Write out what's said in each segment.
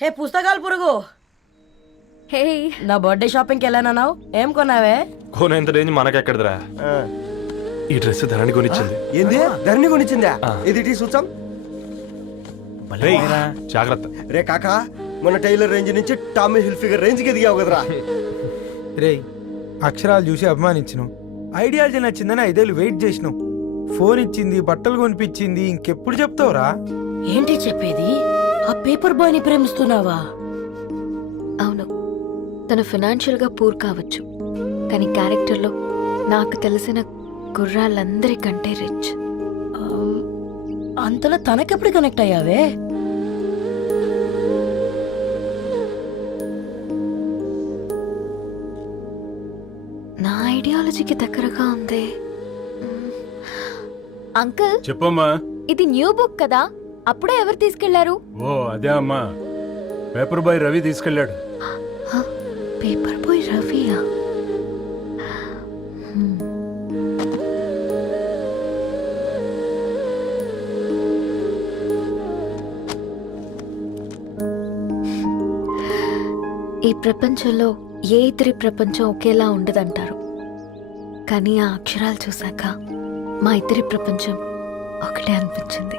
హే పుస్తకాలు పురుగు. హే. నా బర్త్డే షాపింగ్కి వెళ్ళానన్నావు? ఏం కొన్నావే? కోనేంత రేంజ్ మనకెక్కడదిరా? ఈ డ్రెస్ ధరణి కొనిచ్చింది. ఏంది? ధరణి కొనిచ్చిందా? ఇది టీ సూచం జాగ్రత్త. రే కాకా మన టైలర్ రేంజ్ నుంచి టామీ హిల్ఫిగర్ రేంజ్కి ఎదిగావు కదరా. రేయ్ అక్షరాలు చూసి అభిమానించను. ఐడియాలజీ నచ్చిందని ఐదేళ్ళు వెయిట్ చేసినావు ఫోన్ ఇచ్చింది బట్టలు కొనిపించింది ఇంకెప్పుడు చెప్తావురా? ఏంటి చెప్పేది? ఆ పేపర్ బాయ్ని ప్రేమిస్తున్నావా? అవును. తను ఫినాన్షియల్గా పూర్ కావచ్చు. కానీ క్యారెక్టర్లో నాకు తెలిసిన గుర్రాలందరికంటే రిచ్. అంతలో తనకెప్పుడు కనెక్ట్ అయ్యావే? నా ఐడియాలజీకి దగ్గరగా ఉంది. అంకుల్? చెప్పమ్మా. ఇది న్యూ బుక్ కదా? అప్పుడే ఎవరు తీసుకెళ్ళారు? ఓ అదే అమ్మా. పేపర్ బాయ్ రవి తీసుకెళ్ళాడు. పేపర్ బాయ్ రవియా. ఈ ప్రపంచంలో ఏ ఇద్దరి ప్రపంచం ఒకేలా ఉండదంటారు? కానీ ఆ అక్షరాలు చూశాక మా ఇద్దరి ప్రపంచం ఒకటే అనిపించింది.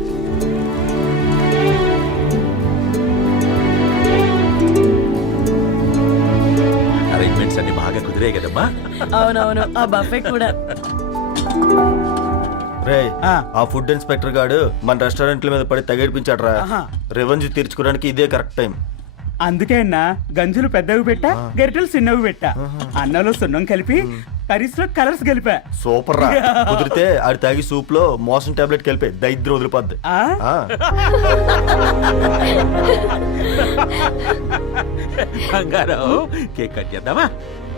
కుదిరాయి కదమ్మా? అవునవును ఆ బఫే కూడా. రే ఆ. ఫుడ్ ఇన్స్పెక్టర్ గాడు మన రెస్టారెంట్ల మీద పడి తగేడిపించాడ్రా. రెవెన్యూ తీర్చుకోవడానికి ఇదే కరెక్ట్ టైం. అందుకే అన్న గంజులు పెద్దవి పెట్టా గరిటెలు చిన్నవి పెట్టా. అన్నంలో సున్నం కలిపి కర్రీస్లో కలర్స్ కలిపా సూపర్ రా. కుదిరితే ఆడి తాగి సూప్లో మోషన్ టాబ్లెట్ కలిపే దైద్యం వదిలిపోద్ది. ఆ? ఆ, బంగారం కేక్ కట్ చేద్దామా?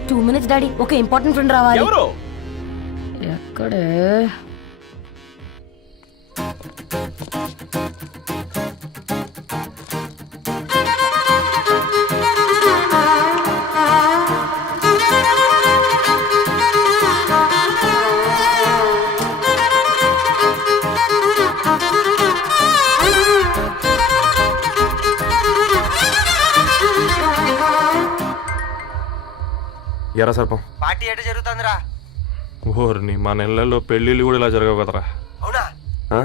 టూ మినిట్స్ డాడీ ఒక ఇంపార్టెంట్ ఫ్రెండ్ రావాలి. ఎవరు? ఎక్కడే? ఎరా సర్పం. పార్టీ ఎట జరుగుతుందిరా? ఓర్ని మా నెలల్లో పెళ్ళిళ్ళు కూడా ఇలా జరగవు కదరా. అవునా? ఆ?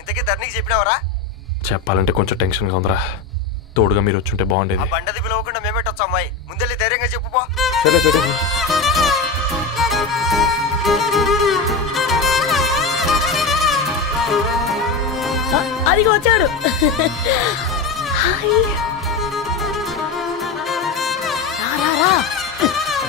ఇంతకీ ధరణికి చెప్పినావరా? చెప్పాలంటే కొంచెం టెన్షన్గా ఉందిరా. తోడుగా మీరు వచ్చుంటే ఆ బాగుండేది బండది పిలవకుండా మేమేటొచ్చు అమ్మాయి. ముందెళ్ళి ధైర్యంగా చెప్పుపో సరే సరే. అదిగో వచ్చాడు. రా,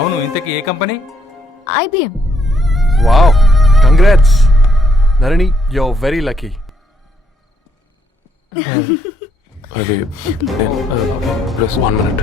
అవును ఇంతకీ ఏ company? IBM. Wow congrats. నరణి you're very lucky అది ప్లస్ వన్ మినిట్.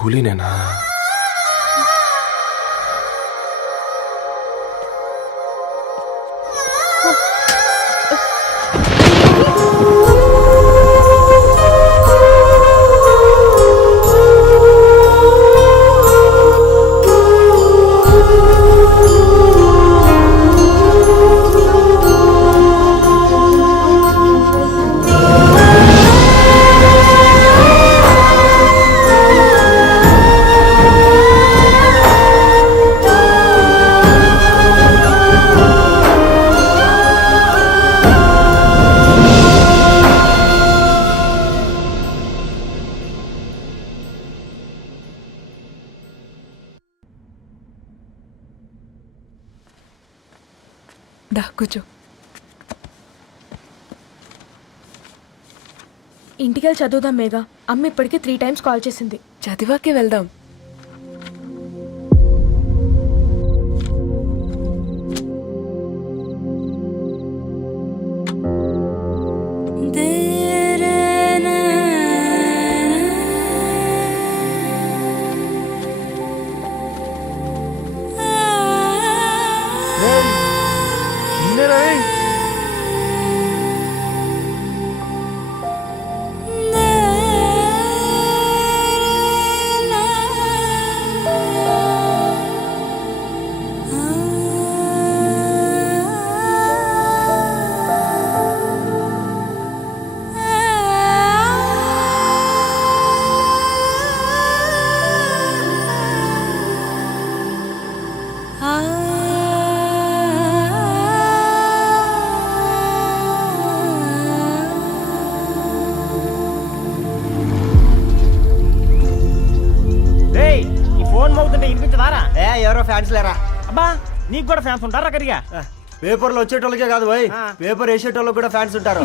కూలీనేనా? కూర్చో. ఇంటికెళ్ళి చదువుదాం మేఘా. అమ్మ ఇప్పటికే త్రీ టైమ్స్ కాల్ చేసింది. చదివాకే వెళ్దాం. కూడా ఫ్యాన్స్ ఉంటారా కరిగా పేపర్లు వచ్చేటోళ్ళకే కాదు పోయి పేపర్ వేసేటోళ్ళకి కూడా ఫ్యాన్స్ ఉంటారు.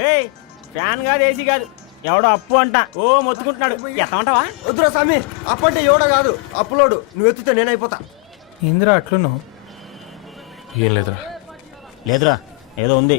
రే ఫ్యాన్ కాదు ఏసీ కాదు. ఎవడో అప్పు అంట. ఓ మొత్తుకుంటున్నాడు. ఎత్తమంటావా? వద్దురా స్వామి అప్పంటే ఎవడో కాదు. అప్లోడు నువ్వు ఎత్తితే నేనైపోతా ఏందిరా అట్లున్నావు? ఏం లేదురా. లేదురా ఏదో ఉంది.